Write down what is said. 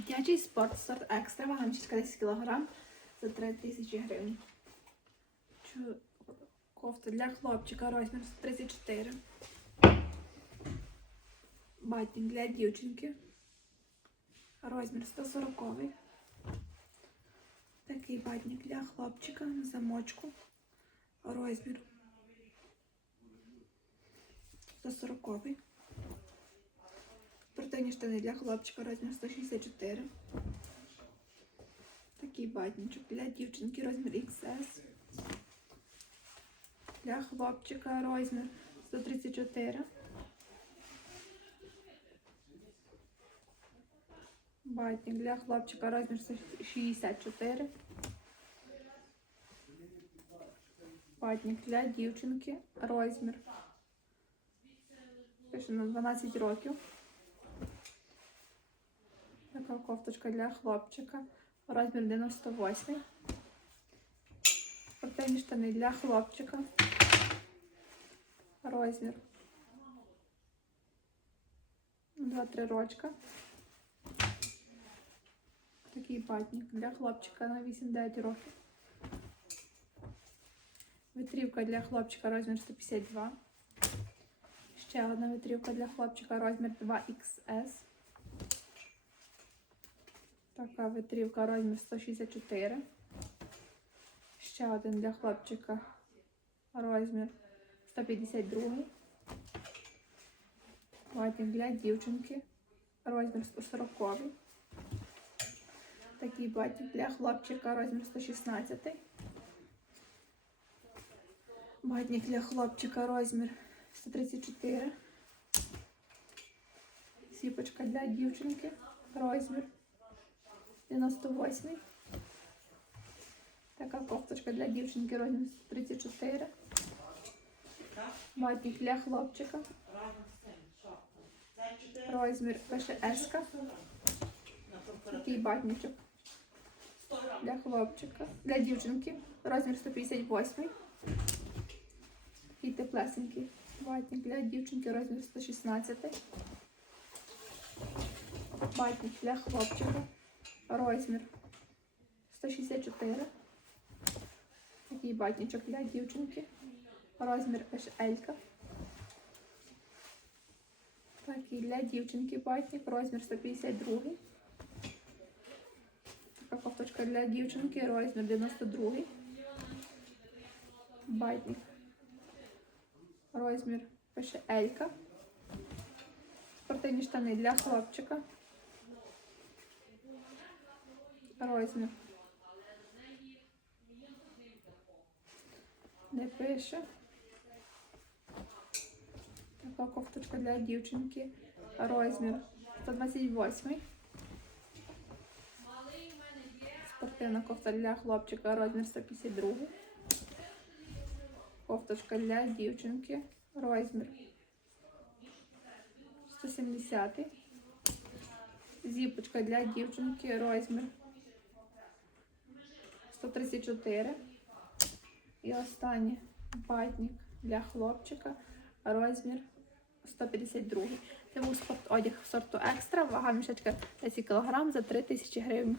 Дитячий спорт сорт екстра, вага мішечка 10 кг за 3 тисячі гривень. Кофта для хлопчика розмір 34. Батник для дівчинки. Розмір 140. Такий батник для хлопчика на замочку. Розмір 140. Спортивні штани для хлопчика розмір 164. Такий батничок для дівчинки розмір XS. Для хлопчика розмір 134. Батник для хлопчика розмір 164. Батник для дівчинки розмір. Пише на 12 років. Така кофточка для хлопчика. Розмір 98. Спортивні штани для хлопчика. Розмір. 2-3 рочка. Такий батник для хлопчика на 8-9 років. Витрівка для хлопчика розмір 152. Ще одна витрівка для хлопчика розмір 2XS. Така витрівка розмір 164. Ще один для хлопчика розмір 152. Ватник для дівчинки розмір 140. Такий батик для хлопчика розмір 116. Батник для хлопчика розмір 134. Сіпочка для дівчинки розмір 98. Така кофточка для дівчинки розмір 34. Батник для хлопчика. Розмір пише Еска. Такий батничок. Для хлопчика. Для дівчинки. Розмір 158. Такий теплесенький. Батник для дівчинки розмір 116. Батник для хлопчика. Розмір 164. Такий батничок для дівчинки. Розмір Елька. Такий для дівчинки батник. Розмір 152. Така кофточка для дівчинки. Розмір 92. Батник. Розмір пише Елька. Спортивні штани для хлопчика. Розмір. Не пише. Така кофточка для дівчинки. Розмір 128. Спортивна кофта для хлопчика. Розмір 152. Кофточка для дівчинки. Розмір 170. Зіпочка для дівчинки. Розмір 134. І останнє батник для хлопчика. Розмір 152. Це був спорт одяг сорту екстра. Вага мішечка 10 кг за 3000 гривень.